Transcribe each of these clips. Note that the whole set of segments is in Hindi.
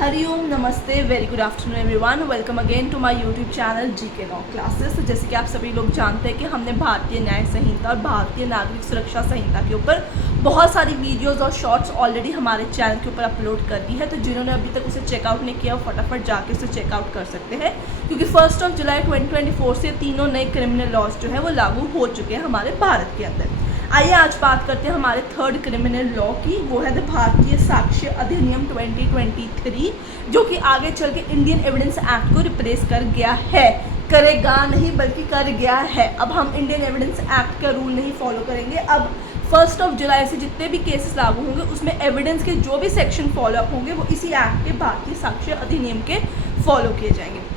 हरिओम, नमस्ते, very good afternoon everyone. Welcome again to my YouTube channel GK law classes. जैसे कि आप सभी लोग जानते हैं कि हमने भारतीय न्याय संहिता और भारतीय नागरिक सुरक्षा संहिता के ऊपर बहुत सारी वीडियोस और शॉर्ट्स ऑलरेडी हमारे चैनल के ऊपर अपलोड कर दी है। तो जिन्होंने अभी तक उसे चेकआउट नहीं किया वो फटाफट जाके उसे चेकआउट कर सकते हैं, क्योंकि 1 जुलाई 2024 से तीनों नए क्रिमिनल लॉज जो है वो लागू हो चुके हैं हमारे भारत के अंदर। आइए आज बात करते हैं हमारे थर्ड क्रिमिनल लॉ की। वो है द भारतीय साक्ष्य अधिनियम 2023, जो कि आगे चल के इंडियन एविडेंस एक्ट को रिप्लेस कर गया है। करेगा नहीं बल्कि कर गया है। अब हम इंडियन एविडेंस एक्ट का रूल नहीं फॉलो करेंगे। अब 1 जुलाई से जितने भी केसेस लागू होंगे उसमें एविडेंस के जो भी सेक्शन फॉलो अप होंगे वो इसी एक्ट के भारतीय साक्ष्य अधिनियम के फॉलो किए जाएंगे।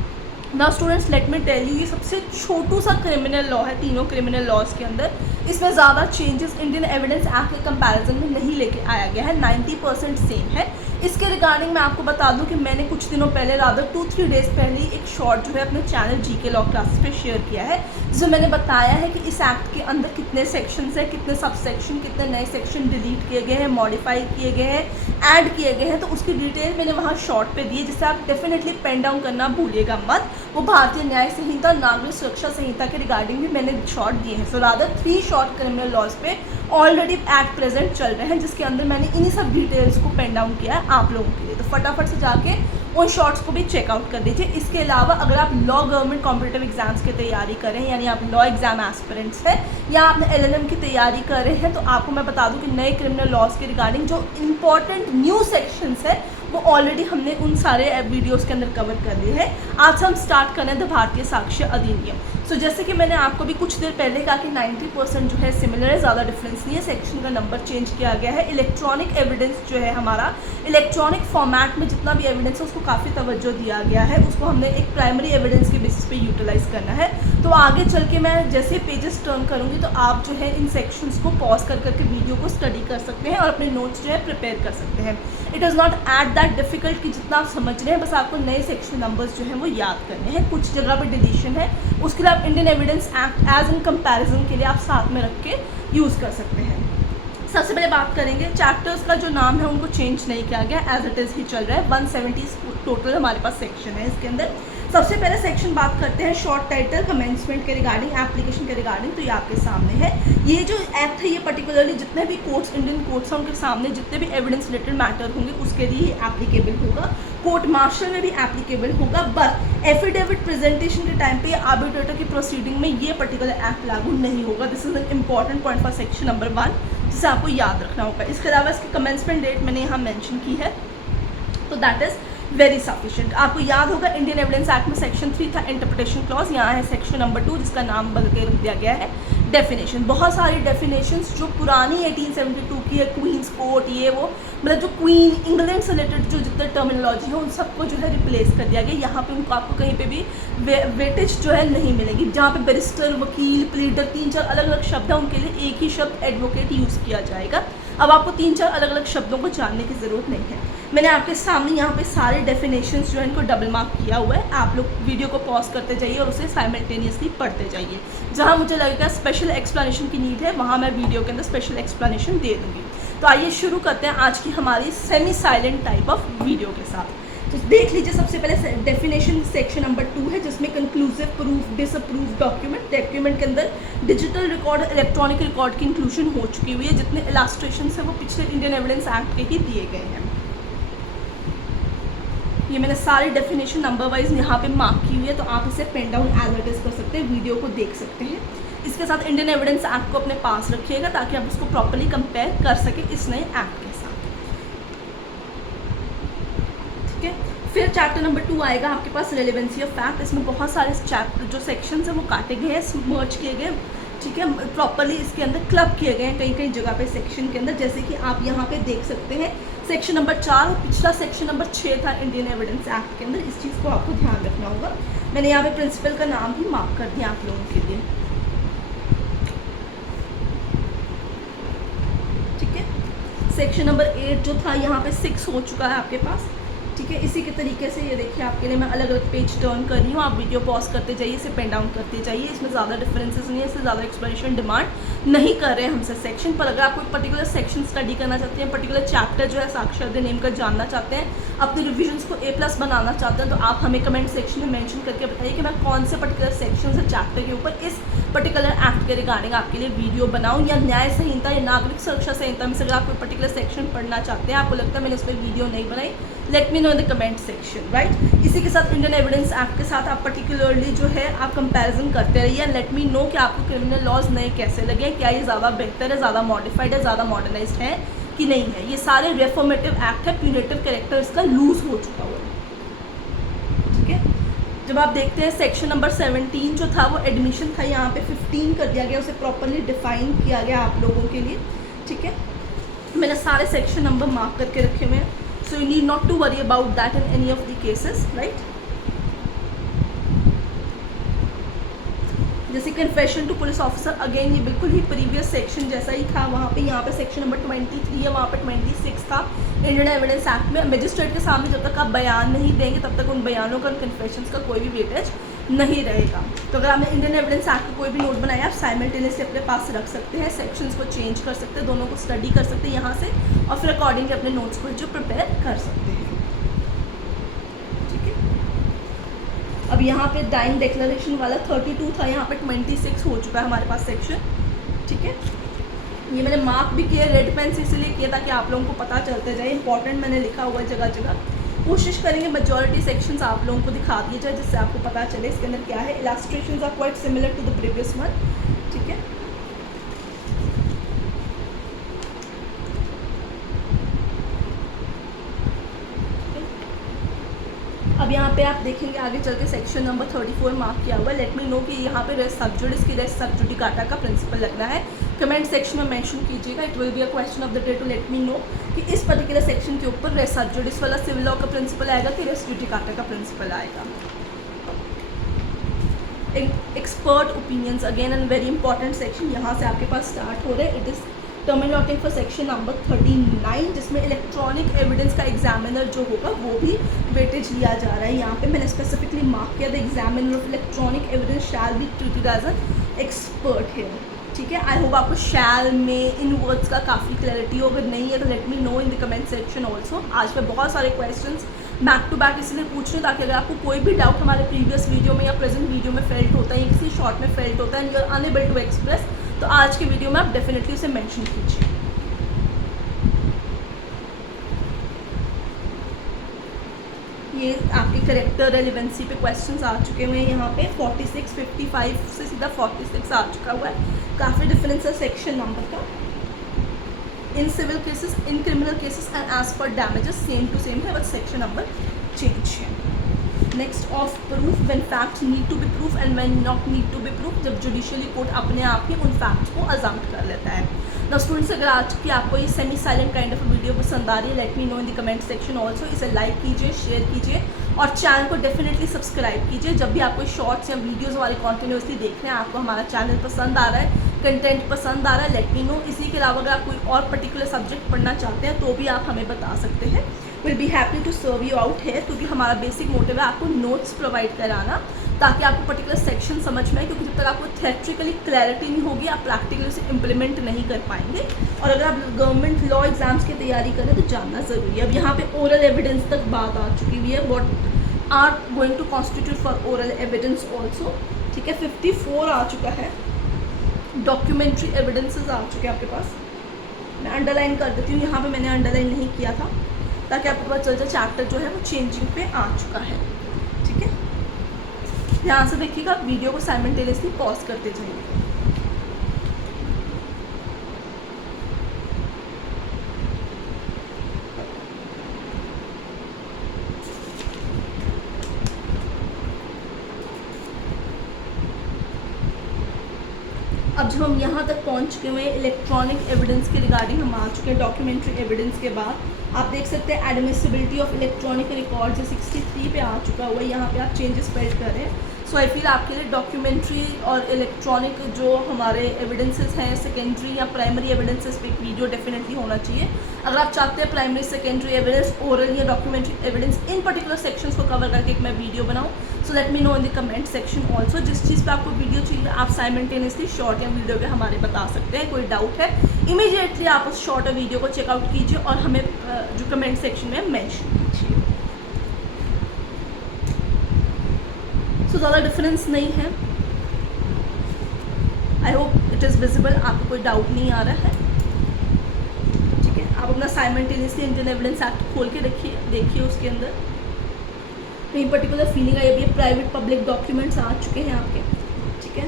Now students, let me tell you, ये सबसे छोटू सा क्रिमिनल लॉ है तीनों क्रिमिनल लॉज के अंदर। इसमें ज़्यादा चेंजेस इंडियन एविडेंस एक्ट के कंपैरिजन में नहीं लेके आया गया है। 90% सेम है। इसके रिगार्डिंग मैं आपको बता दूं कि मैंने कुछ दिनों पहले, रादर 2-3 डेज पहले ही एक शॉर्ट जो है अपने चैनल जीके लॉ क्लासेस पे शेयर किया है, जिसमें मैंने बताया है कि इस एक्ट के अंदर कितने सेक्शंस हैं, कितने सब सेक्शन, कितने नए सेक्शन डिलीट किए गए हैं, मॉडिफाई किए गए हैं, ऐड किए गए हैं। तो उसकी डिटेल मैंने वहाँ शॉर्ट पे दी है, जिससे आप डेफिनेटली पेन डाउन करना भूलिएगा मत। वो भारतीय न्याय संहिता और नागरिक सुरक्षा संहिता के रिगार्डिंग भी मैंने शॉर्ट दिए हैं। So rather 3 short criminal laws पे ऑलरेडी एक्ट प्रेजेंट चल रहे हैं, जिसके अंदर मैंने इन्हीं सब डिटेल्स को पेन डाउन किया है आप लोगों के लिए। तो फटाफट से जाके उन शॉर्ट्स को भी चेकआउट कर दीजिए। इसके अलावा अगर आप लॉ गवर्नमेंट कॉम्पिटिटिव एग्जाम्स की तैयारी कर रहे हैं, यानी आप लॉ एग्जाम एस्पिरेंट्स हैं, या आपने LLM की तैयारी कर रहे हैं, तो आपको मैं बता दूं कि नए क्रिमिनल लॉज के रिगार्डिंग जो इंपॉर्टेंट न्यू सेक्शंस है वो ऑलरेडी हमने उन सारे वीडियोस के अंदर कवर कर लिए हैं। आज हम स्टार्ट करें द भारतीय साक्ष्य अधिनियम। सो जैसे कि मैंने आपको भी कुछ देर पहले कहा कि 90% जो है सिमिलर है, ज़्यादा डिफरेंस नहीं है। सेक्शन का नंबर चेंज किया गया है। इलेक्ट्रॉनिक एविडेंस जो है हमारा, इलेक्ट्रॉनिक फॉर्मेट में जितना भी एविडेंस है उसको काफ़ी तवज्जो दिया गया है। उसको हमने एक प्राइमरी एविडेंस के बेसिस पे यूटिलाइज करना है। तो आगे चल के मैं जैसे पेजेस टर्न करूँगी तो आप जो है इन सेक्शंस को पॉज कर करके वीडियो को स्टडी कर सकते हैं और अपने नोट्स जो है प्रिपेयर कर सकते हैं। It is not at that difficult कि जितना आप समझ रहे हैं, बस आपको नए सेक्शन नंबर्स जो हैं वो याद करने हैं। कुछ जगह पे डिलीशन है, उसके लिए आप Indian evidence act as in comparison के लिए आप साथ में रख के यूज़ कर सकते हैं। सबसे पहले बात करेंगे चैप्टर्स का जो नाम है उनको चेंज नहीं किया गया, एज इट इज़ ही चल रहा है। 170 टोटल हमारे पास सेक्शन है इसके अंदर। सबसे पहले सेक्शन बात करते हैं शॉर्ट टाइटल कमेंसमेंट के रिगार्डिंग, एप्लीकेशन के रिगार्डिंग। तो ये आपके सामने है। ये जो एक्ट है ये पर्टिकुलरली जितने भी कोर्ट्स, इंडियन कोर्ट्स हैं, उनके सामने जितने भी एविडेंस रिलेटेड मैटर होंगे उसके लिए एप्लीकेबल होगा। कोर्ट मार्शल में भी एप्लीकेबल होगा, बट एफिडेविट प्रेजेंटेशन के टाइम पे आर्बिट्रेटर की प्रोसीडिंग में ये पर्टिकुलर एक्ट लागू नहीं होगा। This is an important point for section number 1, जिसे आपको याद रखना होगा। इसके अलावा इसकी कमेंसमेंट डेट मैंने यहाँ मेंशन की है, तो दैट इज़ वेरी सफिशिएंट। आपको याद होगा इंडियन एविडेंस एक्ट में सेक्शन 3 था इंटरप्रिटेशन क्लॉज, यहाँ है सेक्शन नंबर 2 जिसका नाम बदल के रख दिया गया है डेफिनेशन। बहुत सारी डेफिनेशंस जो पुरानी 1872 की है, क्वींस कोर्ट, ये वो, मतलब जो क्वीन इंग्लैंड से रिलेटेड जो जितने टर्मिनोलॉजी है उन सबको जो है रिप्लेस कर दिया गया। यहाँ पे उनको आपको कहीं पे भी वेटेज जो है नहीं मिलेगी। जहाँ पे बैरिस्टर, वकील, प्लीडर, 3-4 अलग अलग शब्द हैं, उनके लिए एक ही शब्द एडवोकेट यूज़ किया जाएगा। अब आपको 3-4 अलग अलग शब्दों को जानने की ज़रूरत नहीं है। मैंने आपके सामने यहाँ पे सारे डेफिनेशंस जो है इनको डबल मार्क किया हुआ है। आप लोग वीडियो को पॉज करते जाइए और उसे साइमल्टेनियसली पढ़ते जाइए। जहाँ मुझे लगेगा स्पेशल एक्सप्लेनेशन की नीड है वहाँ मैं वीडियो के अंदर स्पेशल एक्सप्लेनेशन दे दूँगी। तो आइए शुरू करते हैं आज की हमारी semi silent type of video के साथ। तो देख लीजिए, सबसे पहले डेफिनेशन सेक्शन नंबर 2 है, जिसमें conclusive proof, disapprove document. Document के अंदर डिजिटल रिकॉर्ड, इलेक्ट्रॉनिक रिकॉर्ड की इंक्लूजन हो चुकी हुई है। जितने इलास्ट्रेशन है वो पिछले इंडियन एविडेंस एक्ट के ही दिए गए हैं। ये मैंने सारी डेफिनेशन नंबर वाइज यहाँ पे मार्क की हुई है, तो आप इसे pen down as it is कर सकते हैं, वीडियो को देख सकते हैं। इसके साथ इंडियन एविडेंस एक्ट को अपने पास रखिएगा ताकि आप उसको प्रॉपर्ली कंपेयर कर सकें इस नए एक्ट के साथ। ठीक है, फिर चैप्टर नंबर 2 आएगा आपके पास, रेलेवेंसी ऑफ फैक्ट। इसमें बहुत सारे चैप्टर जो सेक्शंस हैं वो काटे गए हैं, मर्ज किए गए, ठीक है, प्रॉपर्ली इसके अंदर क्लब किए गए हैं कई कई जगह पे सेक्शन के अंदर, जैसे कि आप यहाँ पे देख सकते हैं। सेक्शन नंबर 4, पिछला सेक्शन नंबर 6 था इंडियन एविडेंस एक्ट के अंदर। इस चीज़ को आपको ध्यान रखना होगा। मैंने यहाँ पे प्रिंसिपल का नाम भी मार्क कर दिया आप लोगों के लिए। ठीक है, सेक्शन नंबर 8 जो था यहाँ पे 6 हो चुका है आपके पास। ठीक है। इसी के तरीके से ये देखिए आपके लिए मैं अलग अलग पेज टर्न कर रही हूँ, आप वीडियो पॉज करते जाइए, इसे पेन डाउन करते जाइए। इसमें ज़्यादा डिफरेंसेस नहीं है, इससे ज़्यादा एक्सप्लेनेशन डिमांड नहीं कर रहे हैं हमसे सेक्शन पर। अगर आप कोई पर्टिकुलर सेक्शन स्टडी करना चाहते हैं, पर्टिकुलर चैप्टर जो है साक्षर द नेम का जानना चाहते हैं, अपने रिविजन्स को A+ बनाना चाहते हैं, तो आप हमें कमेंट सेक्शन में मेंशन करके बताइए कि मैं कौन से पर्टिकुलर सेक्शन से चैप्टर के ऊपर इस पर्टिकुलर एक्ट के रिगार्डिंग आपके लिए वीडियो बनाऊँ, या न्याय संहिता या नागरिक सुरक्षा संहिता में से अगर आप कोई पर्टिकुलर सेक्शन पढ़ना चाहते हैं, आपको लगता है मैंने उस पर वीडियो नहीं बनाई, late me no in the comment section, right. इसी के साथ इंडियन एविडेंस एक्ट के साथ आप पर्टिकुलरली जो है आप कंपैरिजन करते रहिए, लेट मी नो कि आपको क्रिमिनल लॉज नए कैसे लगे, क्या ये ज़्यादा बेहतर है, ज़्यादा मॉडिफाइड है, ज़्यादा मॉडर्नाइज्ड है कि नहीं है। ये सारे रेफॉर्मेटिव एक्ट है, प्यूरेटिव कैरेक्टर इसका लूज हो चुका हुआ है, ठीक है। जब आप देखते हैं सेक्शन नंबर 17 जो था वो एडमिशन था, यहाँ पे 15 कर दिया गया, उसे प्रॉपरली डिफाइन किया गया आप लोगों के लिए, ठीक है। मैंने सारे सेक्शन नंबर मार्क करके रखे हुए हैं, so you need not to worry about that in any of the cases, right। जैसे confession to police officer, again ये बिल्कुल ही प्रीवियस सेक्शन जैसा ही था, वहाँ पे यहाँ पे सेक्शन नंबर 23 है, वहाँ पे 26 था इंडियन एविडेंस एक्ट में। मजिस्ट्रेट के सामने जब तक आप बयान नहीं देंगे तब तक उन बयानों का, उन कन्फेशंस का कोई भी वेटेज नहीं रहेगा। तो अगर आपने इंडियन एविडेंस एक्ट का कोई भी नोट बनाया, आप साइमल्टेनियसली अपने पास रख सकते हैं, सेक्शंस को चेंज कर सकते हैं, दोनों को स्टडी कर सकते हैं यहाँ से, और फिर अकॉर्डिंगली अपने नोट्स को जो प्रिपेयर कर सकते हैं, ठीक है। अब यहाँ पे डाइंग डिक्लेरेशन वाला 32 था, यहाँ पे 26 हो चुका है हमारे पास सेक्शन, ठीक है। ये मैंने मार्क भी किया रेड पेन से इसलिए किया ताकि आप लोगों को पता चलते जाए, इंपॉर्टेंट मैंने लिखा हुआ है जगह जगह। कोशिश करेंगे मेजॉरिटी सेक्शंस आप लोगों को दिखा दिए जाए, जिससे आपको पता चले इसके अंदर क्या है। Illustrations are quite similar to the previous one, ठीक है। अब यहाँ पे आप देखेंगे आगे चल के सेक्शन नंबर 34 मार्क किया हुआ है, लेट मी नो कि यहाँ पे रेस सब जुडिस की रेस सब जुडिकाटा का प्रिंसिपल लगना है। कमेंट सेक्शन में मेंशन कीजिएगा, it will be a question of the day to let me know कि इस पर्टिकुलर सेक्शन के ऊपर रेस सब जुडिस वाला सिविल लॉ का प्रिंसिपल आएगा कि रेस जुडिकाटा का प्रिंसिपल आएगा। Expert opinions, again and very important section यहाँ से आपके पास स्टार्ट हो रहे हैं। It is terminology for section number 39, जिसमें इलेक्ट्रॉनिक एविडेंस का एग्जामिनर जो होगा वो भी वेटेज लिया जा रहा है। यहाँ पे मैंने स्पेसिफिकली मार्क किया, the examiner of electronic evidence shall be treated as an expert है, ठीक है। आई होप आपको शैल में इन वर्ड्स का काफ़ी क्लैरिटी हो, अगर नहीं है तो late me no in the comment section also. आज मैं बहुत सारे क्वेश्चंस बैक टू बैक इसलिए पूछ रही हूँ ताकि अगर आपको कोई भी डाउट हमारे प्रीवियस वीडियो में या प्रेजेंट वीडियो में फेल्ट होता है या किसी शॉर्ट में फेल्ट होता है and you are unable to express, तो आज के वीडियो में आप डेफिनेटली उसे मेंशन कीजिए। ये आपके करेक्टर रेलिवेंसी पे क्वेश्चंस आ चुके हुए हैं, यहाँ पे 46, 55 से सीधा 46 आ चुका हुआ है। काफ़ी डिफरेंस है सेक्शन नंबर का। In civil cases, in criminal cases and as per damages same to same है, बस सेक्शन नंबर चेंज है। Next of proof, when facts need to be proof and when not need to be proof, जब जुडिशियली कोर्ट अपने आप ही उन फैक्ट्स को अजम्प्ट कर लेता है। नाउ स्टूडेंट्स, अगर आज की आपको ये semi silent kind of video पसंद आ रही है, late me no in the comment section also. इसे लाइक कीजिए, शेयर कीजिए और चैनल को डेफिनेटली सब्सक्राइब कीजिए। जब भी आपको शॉर्ट्स या वीडियोज़ वाले कंटिन्यूसली देखने हैं, आपको हमारा चैनल पसंद आ रहा है, कंटेंट पसंद आ रहा है, लेट मी नो। इसी के अलावा अगर आप कोई और पर्टिकुलर सब्जेक्ट पढ़ना चाहते हैं तो भी आप हमें बता सकते हैं। Will be happy to serve you out है, क्योंकि हमारा बेसिक मोटिव है आपको नोट्स प्रोवाइड कराना ताकि आपको पर्टिकुलर सेक्शन समझ में आए, क्योंकि जब तक आपको थ्योरेटिकली क्लैरिटी नहीं होगी आप प्रैक्टिकली उसे इम्प्लीमेंट नहीं कर पाएंगे। और अगर आप गवर्नमेंट लॉ एग्जाम्स की तैयारी करें तो जानना ज़रूरी है। अब यहाँ पे ओरल एविडेंस तक बात आ चुकी हुई है, what are going to constitute for oral evidence also, ठीक है। 54 आ चुका है। डॉक्यूमेंट्री एविडेंसेस आ चुके हैं आपके पास। मैं अंडरलाइन कर देती हूँ, यहाँ पे मैंने अंडरलाइन नहीं किया था ताकि आपको पता चल जाए चैप्टर जो है वो चेंजिंग पे आ चुका है, ठीक है। ध्यान से देखिएगा, वीडियो को साइमल्टेनियसली पॉज करते जाइए। अब जब हम यहाँ तक पहुँच चुके हुए इलेक्ट्रॉनिक एविडेंस के रिगार्डिंग हम आ चुके हैं डॉक्यूमेंट्री एविडेंस के बाद, आप देख सकते हैं एडमिसिबिलिटी ऑफ इलेक्ट्रॉनिक रिकॉर्ड जो 63 पे आ चुका हुआ है। यहाँ पे आप चेंजेस पेड कर रहे हैं। सो आई फील आपके लिए डॉक्यूमेंट्री और इलेक्ट्रॉनिक जो हमारे एविडेंसेस हैं सेकेंडरी या प्राइमरी एविडेंसेस पे एक वीडियो डेफिनेटली होना चाहिए। अगर आप चाहते हैं प्राइमरी सेकेंडरी एविडेंस, ओरल या documentary evidence in particular sections को कवर करके एक मैं वीडियो बनाऊँ, so let me no in the comment section also. जिस चीज़ पे आपको वीडियो चाहिए आप साइमल्टेनियसली शॉर्ट या वीडियो के हमारे बता सकते हैं। कोई डाउट है इमीडिएटली आप उस शॉर्ट और वीडियो को चेकआउट कीजिए और हमें जो कमेंट सेक्शन में मेंशन कीजिए। सो ज़्यादा डिफरेंस नहीं है। I hope it is visible, आपको कोई डाउट नहीं आ रहा है। ठीक है, आप अपना साइमल्टेनियसली इंडियन एविडेंस एक्ट खोल के देखिए उसके अंदर कहीं पर्टिकुलर फीलिंग आई। अभी प्राइवेट पब्लिक डॉक्यूमेंट्स आ चुके हैं आपके। ठीक है,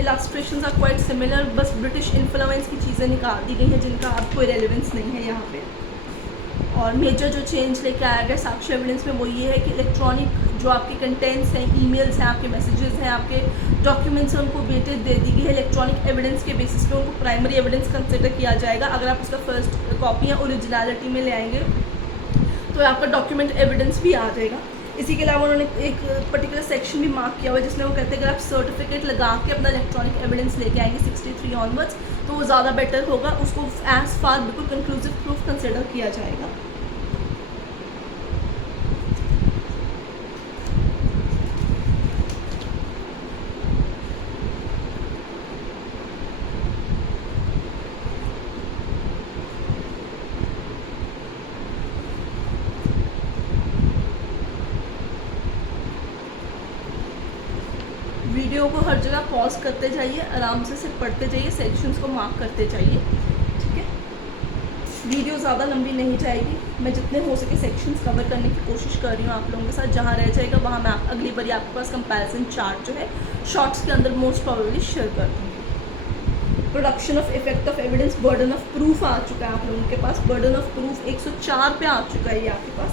इलस्ट्रेशंस आर क्वाइट सिमिलर, बस ब्रिटिश इन्फ्लुएंस की चीज़ें निकाल दी गई हैं जिनका अब कोई रेलिवेंस नहीं है यहाँ पे। और मेजर जो चेंज लेके आया गया साक्ष्य एविडेंस में वो ये है कि इलेक्ट्रॉनिक जो आपके कंटेंट्स हैं, ईमेल्स हैं, आपके मैसेजेस हैं, आपके डॉक्यूमेंट्स हैं, उनको वेटेज दे दी गई है। इलेक्ट्रॉनिक एविडेंस के बेसिस पे उनको प्राइमरी एविडेंस कंसिडर किया जाएगा। अगर आप उसका फर्स्ट कॉपी या ओरिजिनलिटी में ले आएंगे तो आपका डॉक्यूमेंट एविडेंस भी आ जाएगा। इसी के अलावा उन्होंने एक पर्टिकुलर सेक्शन भी मार्क किया हुआ है जिसमें वो कहते हैं अगर आप सर्टिफिकेट लगा के अपना इलेक्ट्रॉनिक एविडेंस लेके आएंगे 63 ऑनवर्ड्स तो वो ज़्यादा बेटर होगा, उसको एज फार बिल्कुल कंक्लूसिव प्रूफ कंसिडर किया जाएगा। वीडियो को हर जगह पॉज करते जाइए, आराम से सिर्फ पढ़ते जाइए, सेक्शंस को मार्क करते जाइए। ठीक है, वीडियो ज़्यादा लंबी नहीं जाएगी। मैं जितने हो सके सेक्शंस कवर करने की कोशिश कर रही हूँ आप लोगों के साथ। जहाँ रह जाएगा वहाँ मैं अगली बारी आपके पास कंपैरिजन चार्ट जो है शॉर्ट्स के अंदर मोस्ट प्रोबेबली शेयर कर दूँगी। Production of effect of evidence, burden of proof आ चुका है आप लोगों के पास। बर्डन ऑफ प्रूफ 104 पे आ चुका है ये आपके पास।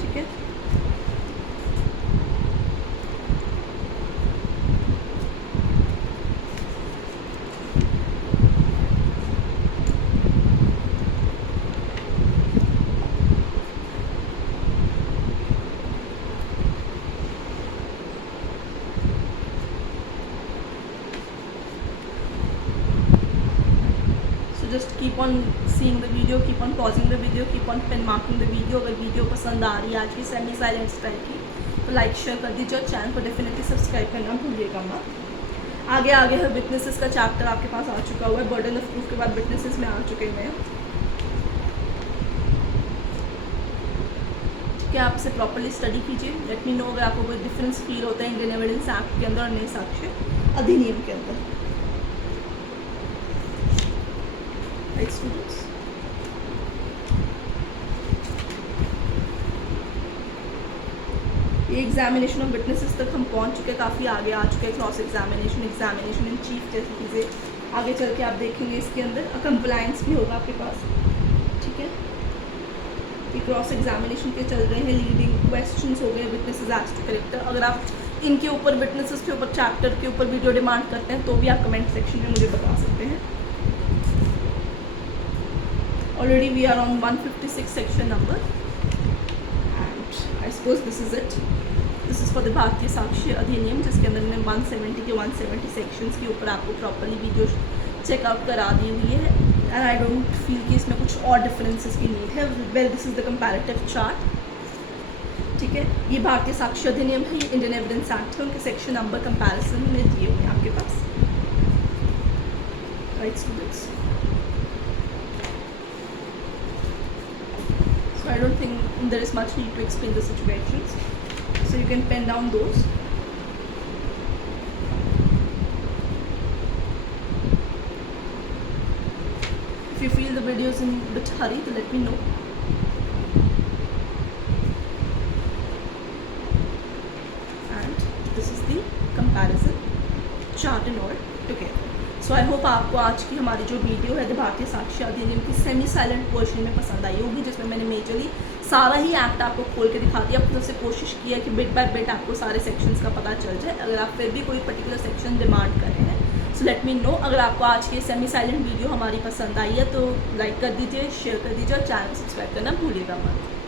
ठीक है, just keep on seeing the video, keep on pausing the video, keep on pen marking the video. अगर वीडियो पसंद आ रही है आज की सेमी साइलेंट स्टाइल की तो लाइक शेयर कर दीजिए और चैनल को डेफिनेटली सब्सक्राइब करना भूलिएगा मत। आगे है विटनेसेस का चैप्टर आपके पास आ चुका हुआ है। बर्डन ऑफ प्रूफ के बाद विटनेसेस में आ चुके हैं। ठीक है, आप इसे प्रॉपरली स्टडी कीजिए। लेट मी नो अगर आपको कोई डिफरेंस फील होता है इंडियन एविडेंस एक्ट के अंदर और नए साक्ष्य अधिनियम के अंदर। स्टूडेंट्स, ये एग्जामिनेशन ऑफ विटनेसेस तक हम पहुंच चुके हैं, काफ़ी आगे आ चुके हैं। Cross examination, examination in chief जैसी चीज़ें आगे चल के आप देखेंगे। इसके अंदर कंप्लायंस भी होगा आपके पास। ठीक है, ये क्रॉस एग्जामिनेशन के चल रहे हैं। लीडिंग क्वेश्चंस हो गए, विटनेसेस एज टू कैरेक्टर। अगर आप इनके ऊपर विटनेसेस के ऊपर चैप्टर के ऊपर वीडियो डिमांड करते हैं तो भी आप कमेंट सेक्शन में मुझे बता सकते हैं। Already we are on 156 section number and I suppose this is it. This is for the भारतीय साक्ष्य अधिनियम जिसके अंदर मैंने 170 के 170 सेक्शंस के ऊपर आपको प्रॉपरली वीडियो चेकआउट करा दी हुई है। एंड आई डोंट फील कि इसमें कुछ और डिफरेंसेस की नीड है। Well, this is the comparative chart. ठीक है, ये भारतीय साक्ष्य अधिनियम है, ये इंडियन एविडेंस एक्ट है, उनके सेक्शन नंबर कंपैरिजन में दिए हुए हैं आपके पास। Right students, I don't think there is much need to explain the situations, so you can pen down those. If you feel the video is in a bit hurry, then let me know. And this is the comparison chart and all together. So I hope आपको आज की हमारी जो वीडियो है भारतीय साक्ष्य अधिनियम की सेमी साइलेंट वर्जन में पसंद आई होगी, जिसमें मैंने मेजरली सारा ही एक्ट आपको खोल के दिखा दिया। अपनी तरफ से कोशिश की है कि बिट बाय बिट आपको सारे सेक्शंस का पता चल जाए। अगर आप फिर भी कोई पर्टिकुलर सेक्शन डिमांड कर रहे हैं सो लेट मी नो। अगर आपको आज की सेमी साइलेंट वीडियो हमारी पसंद आई है तो लाइक कर दीजिए, शेयर कर दीजिए और चैनल सब्सक्राइब करना भूलिएगा मत।